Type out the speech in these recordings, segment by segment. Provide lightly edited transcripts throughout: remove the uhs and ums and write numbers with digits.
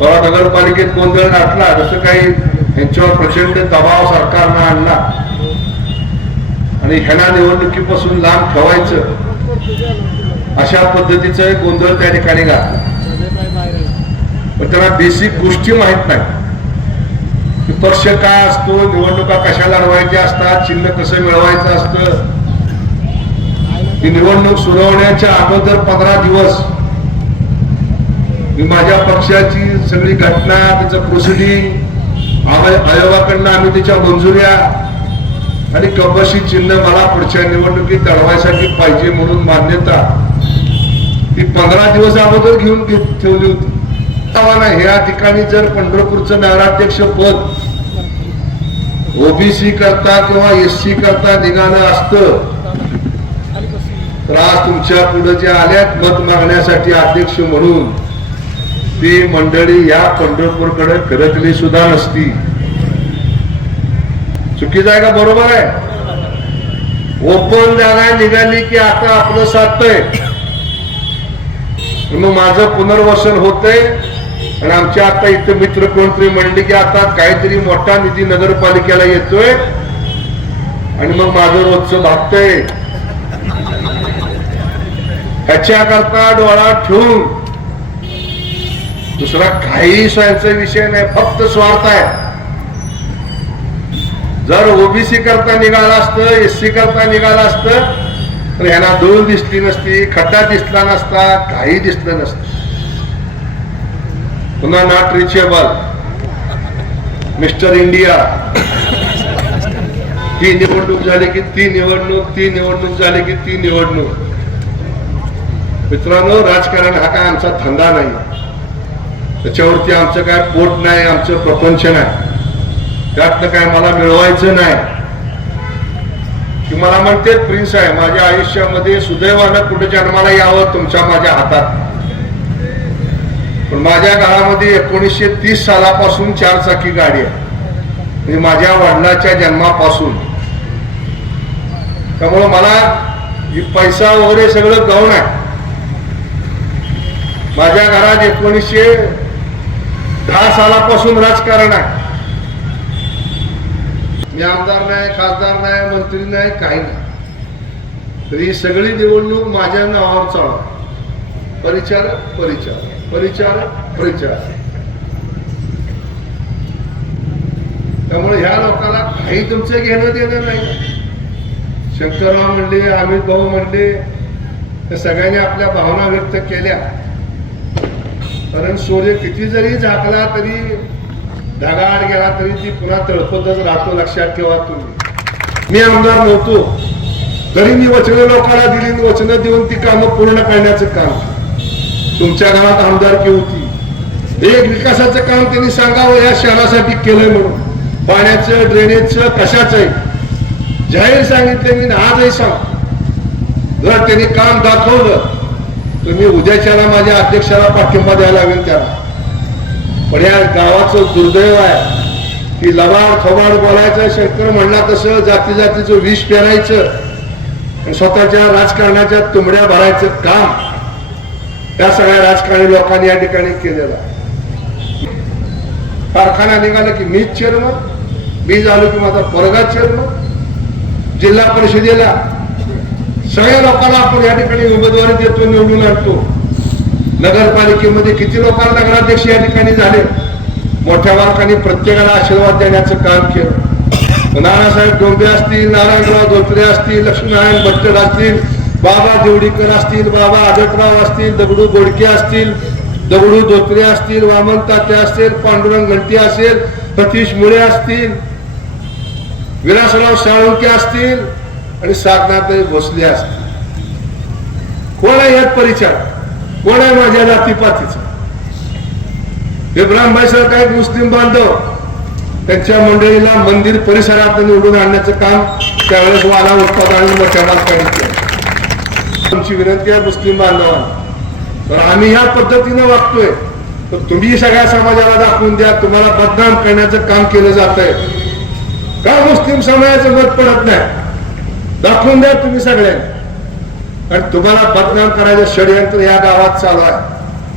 नगरपालिकेत गोंधळ घातला, जसं काही यांच्यावर प्रचंड दबाव सरकारनं आणला आणि ह्यांना निवडणुकीपासून लांब ठेवायचं अशा पद्धतीचा गोंधळ त्या ठिकाणी घातला. पण त्यांना बेसिक गोष्टी माहित नाही. पक्ष काय असतो, निवडणुका कशा लढवायच्या असतात, चिन्ह कसं मिळवायचं असतं. ही निवडणूक सुरू होण्याच्या अगोदर 15 दिवस मी माझ्या पक्षाची सगळी घटना, त्याचं प्रोसिडिंग आयोगाकडनं आम्ही त्याच्या मंजुऱ्या आणि कपाशी चिन्ह मला पुढच्या निवडणुकीत लढवायसाठी पाहिजे म्हणून मान्यता ती 15 दिवस अगोदर घेऊन ठेवली होती. ह्या ठिकाणी जर पंढरपूरचं नगराध्यक्ष पद ओबीसी करता किंवा एससी करता निघालं असतं तर आज तुमच्या पुढे जे आल्यात मत मागण्यासाठी अध्यक्ष म्हणून ती मंडळी या पंढरपूरकडे करकली सुद्धा नसती. चुकीचं आहे का बरोबर आहे? ओपन जागा निघाली की आता आपलं साधतंय. मग माझं पुनर्वसन होतंय आणि आमच्या आता इथं मित्र कोणतरी म्हणले की आता काहीतरी मोठा निधी नगरपालिकेला येतोय आणि मग माझं रोजचं भागतंय. ह्याच्याकरता डोळा ठेवून दुसरा काही स्वायचा विषय नाही, फक्त स्वार्थ आहे. जर ओबीसी करता निघाला असतं, एससी करता निघाला असतं तर ह्यांना धूळ दिसली नसती, खड्डा दिसला नसता, काही दिसलं नसतं. पुन्हा नॉट रिचेबल मिस्टर इंडिया. ही निवडणूक झाली की ती निवडणूक, ती निवडणूक झाली की ती निवडणूक. मित्रांनो, राजकारण हा काय आमचा धंदा नाही, त्याच्यावरती आमचं काय पोट नाही, आमचं प्रपंच नाही. त्यातनं काय मला मिळवायचं नाही की मला म्हणते प्रिन्स आहे. माझ्या आयुष्यामध्ये सुदैवानं कुठे जन्माला यावं तुमच्या माझ्या हातात. पण माझ्या घरामध्ये 1930 सालापासून 4 चाकी गाडी आहे, म्हणजे माझ्या वडिलाच्या जन्मापासून. त्यामुळं मला पैसा वगैरे सगळं गौण आहे. माझ्या घरात 1910 सालापासून राजकारण आहे. मी आमदार नाही, खासदार नाही, मंत्री नाही, काही नाही, तरी सगळी निवडणूक माझ्या नावावर चालू आहे. परिचारक परिचारक परिचारक परिचारक. त्यामुळे ह्या लोकांना काही तुमचं घेणं देणं नाही. शंकरराव म्हणले, अमित भाऊ म्हणले, त्या सगळ्यांनी आपल्या भावना व्यक्त केल्या. कारण सूर्य किती जरी झाकला तरी, ढगाआड गेला तरी ती पुन्हा तळपतच राहतो, लक्षात ठेवा तुम्ही. मी आमदार नव्हतो तरी मी वचनं लोकांना दिली, वचनं देऊन ती कामं पूर्ण करण्याचं काम. तुमच्या गावात आमदारकी होती, एक विकासाचं काम त्यांनी सांगावं या शहरासाठी केलंय म्हणून. पाण्याचं, ड्रेनेजचं, कशाचंही जाहीर सांगितलं मी, आजही सांग. जर त्यांनी काम दाखवलं तर मी उद्याच्याला माझ्या अध्यक्षाला पाठिंबा द्यायला लागेल त्याला. पण या गावाचं दुर्दैव आहे की लबाड थोबाड बोलायचं, शंकर म्हणला तसं जाती जातीचं विष पेरायचं आणि स्वतःच्या राजकारणाच्या तुंबड्या भरायचं काम त्या सगळ्या राजकारणी लोकांनी या ठिकाणी केलेलं आहे. कारखाना निघाला की मीच चेअरमन, मी झालो की माझा पोरगा चेअरमन. जिल्हा परिषदेला सगळ्या लोकांना आपण या ठिकाणी उमेदवारी देतो, निवडून आणतो. नगरपालिकेमध्ये किती लोकांना नगराध्यक्ष या ठिकाणी झाले. मोठ्या मालकांनी प्रत्येकाला आशीर्वाद देण्याचं काम केलं. नानासाहेब डोंबे असतील, नारायणराव धोत्रे असतील, लक्ष्मीनारायण भट्टर असतील, बाबा देवडीकर असतील, बाबा आदटराव असतील, दगडू गोडके असतील, दगडू धोत्रे असतील, वामन तात्या असतील, पांडुरंग घंटी असेल, सतीश मुळे असतील, विलासराव साळुंके असतील आणि साधनाताई भोसले असतील. कोण आहे यात परिचय? कोण आहे माझ्या जातीपातीचा? इब्राहिम भाई सारखा एक मुस्लिम बांधव त्यांच्या मंडळीला मंदिर परिसरात निवडून आणण्याचं काम त्यावेळेस वाला उत्पादन आणि मोठ्या मालकांनी केलं. तुमची विनंती आहे मुस्लिम बांधवांना, तर आम्ही ह्या पद्धतीने वागतोय तर तुम्ही सगळ्या समाजाला दाखवून द्या. तुम्हाला बदनाम करण्याचं काम केलं जात आहे का? मुस्लिम समाजाचं मत पडत नाही, दाखवून द्या तुम्ही सगळ्यांनी. आणि तुम्हाला बदनाम करायचं षडयंत्र या गावात चालू आहे.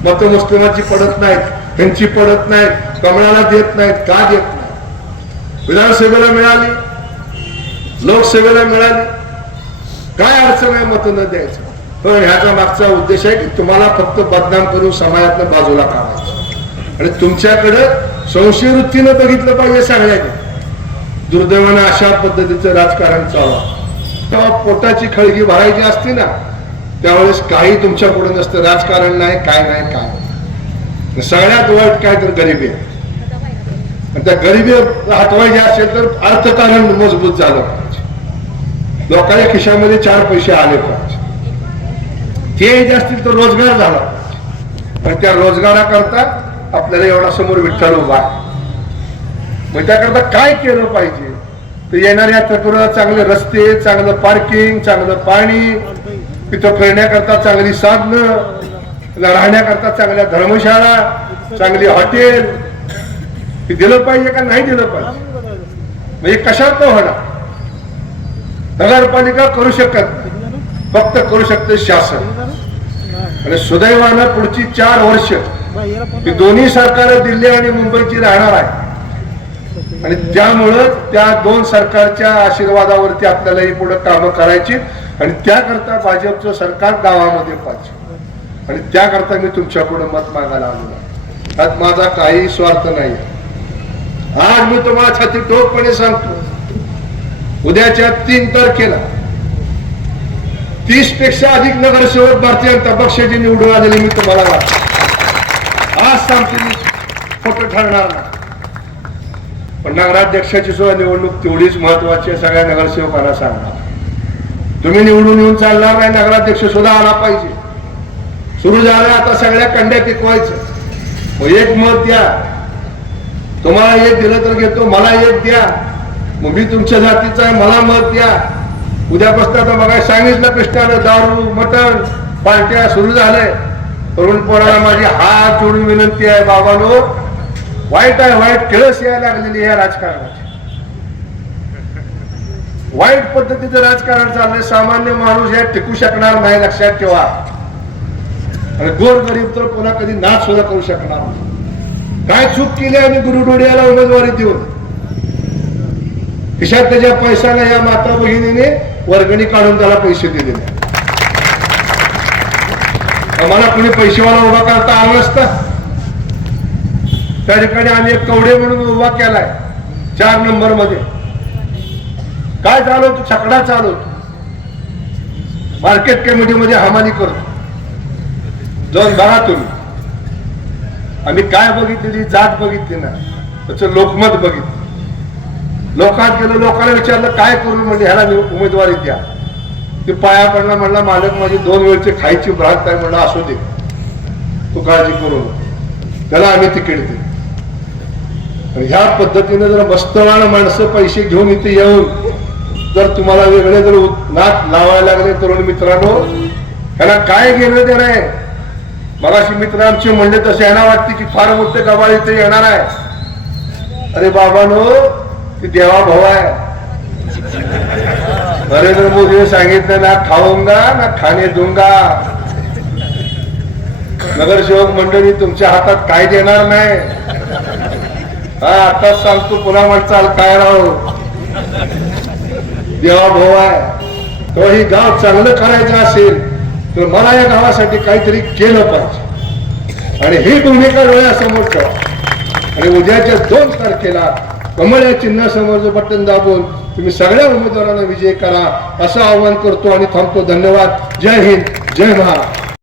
मत मुस्लिमाची पडत नाहीत. त्यांची पडत नाहीत, कमळाला देत नाहीत, का देत नाही? विधानसभेला मिळाली, लोकसभेला मिळाली, काय अडचण आहे मत न द्यायचं? पण ह्याचा मागचा उद्देश आहे की तुम्हाला फक्त बदनाम करून समाजातनं बाजूला काढायचं आणि तुमच्याकडे संशय वृत्तीनं बघितलं पाहिजे सगळ्यांनी. दुर्दैवानं अशा पद्धतीचं राजकारण चालू आहे. तेव्हा पोटाची खळगी भरायची असती ना, त्यावेळेस काही तुमच्या पुढे नसतं, राजकारण नाही, काय नाही, काय नाही. सगळ्यात वाईट काय तर गरिबी आहे. आणि त्या गरिबी हटवायची असेल तर अर्थकारण मजबूत झालं पाहिजे, लोकांच्या खिशामध्ये 4 पैसे आले पाहिजे, ते जास्तीत तर रोजगार झाला पाहिजे. पण त्या रोजगाराकरता आपल्याला एवढा समोर विठ्ठल उभा आहे. मग त्याकरता काय केलं पाहिजे? तर येणाऱ्या तरुणाला चांगले रस्ते, चांगलं पार्किंग, चांगलं पाणी, तिथं फिरण्याकरता चांगली साधनं, राहण्याकरता चांगल्या धर्मशाळा, चांगली हॉटेल, हे दिलं पाहिजे का नाही दिलं पाहिजे? म्हणजे कशात तो होणार? नगरपालिका करू शकत नाही, फक्त करू शकते शासन. आणि सुदैवानं पुढची 4 वर्ष ही दोन्ही सरकार दिल्ली आणि मुंबईची राहणार आहे. आणि त्यामुळं त्या 2 सरकारच्या आशीर्वादावरती आपल्यालाही पुढे कामं करायची आणि त्याकरता भाजपचं सरकार गावामध्ये पाहिजे. आणि त्याकरता मी तुमच्या पुढे मत मागायला आलेलो आहे. त्यात माझा काही स्वार्थ नाही. आज मी तुम्हाला छाती ठोकपणे सांगतो, उद्याच्या 3 तारखेला 30 पेक्षा अधिक नगरसेवक भारतीय जनता पक्षाचे निवडून आलेले मी तुम्हाला आज सांगतो, मी खोटं ठरणार नाही. पण नगराध्यक्षाची सुद्धा निवडणूक तेवढीच महत्वाची आहे. सगळ्या नगरसेवकांना सांगणार, तुम्ही निवडून येऊन चालणार नाही, नगराध्यक्ष सुद्धा आला पाहिजे. सुरू झालं आता सगळ्या कंड्या टिकवायचं. मग 1 मत द्या, तुम्हाला 1 दिलं तर घेतो, मला 1 द्या, मग मी तुमच्या जातीचा आहे, मला मत द्या. उद्यापासून आता बघा सांगितलं कृष्णानं, दारू, मटण, पार्ट्या सुरू झालंय. तरुण पोराला माझी हात जोडून विनंती आहे, बाबांनो, वाईट आहे, वाईट किळस यायला लागलेली आहे राजकारणाची. वाईट पद्धतीचं राजकारण चाललंय. सामान्य माणूस या टिकू शकणार नाही, लक्षात ठेवा. आणि गोरगरीब तर पुन्हा कधी नाच सुद्धा करू शकणार नाही. काय चूक केली आम्ही गुरुडोडियाला उमेदवारी देऊन? खिशात त्याच्या पैशाला या माता भगिनीने वर्गणी काढून त्याला पैसे दिले. आम्हाला कोणी पैसेवाला उभा करता आला नसता. त्या ठिकाणी आम्ही एक कवडे म्हणून उभा केलाय 4 नंबर मध्ये. काय चालवतो? छकडा चालवतो, मार्केट कमिटीमध्ये हमाली करतो. जाऊन बघा तुम्ही, आम्ही काय बघितलेली जात बघितली ना, त्याचं लोकमत बघितलं. लोकात गेलो, लोकांना विचारलं काय करू, म्हणजे ह्याला उमेदवारी द्या. ते पाया पडला, म्हणला मालक माझी 2 वेळची खायची भ्रांत आहे. म्हणलं असू दे, तू काळजी करू नको, त्याला आम्ही तिकीट दिली. आणि ह्या पद्धतीने जर मस्तवान माणसं पैसे घेऊन इथे येऊन जर तुम्हाला वेगळे जर नाक लावायला लागले, तरुण मित्रांनो, ह्याला काय घेणं देणं आहे? मगाशी मित्र आमचे म्हणले तसे यांना वाटते की फार मोठे गबाळ इथे येणार आहे. अरे बाबांनो, ती देवा भाऊ आहे. नरेंद्र मोदीने सांगितलं ना, खाऊंगा ना खाणे दूंगा. नगरसेवक मंडळी तुमच्या हातात काय देणार नाही. हा आताच सांगतो, पुन्हा म्हणचाल काय राहू, देवा भाऊ आहे. तो ही गाव चांगलं करायचं असेल तर मला या गावासाठी काहीतरी केलं पाहिजे. आणि ही भूमिका डोळ्यासमोर ठेवा. आणि उद्याच्या 2 तारखेला कमळ या चिन्हासमोरचं बटन दाबून तुम्ही सगळ्या उमेदवारांना विजय करा, असं आवाहन करतो आणि थांबतो. धन्यवाद. जय हिंद, जय महाराष्ट्र.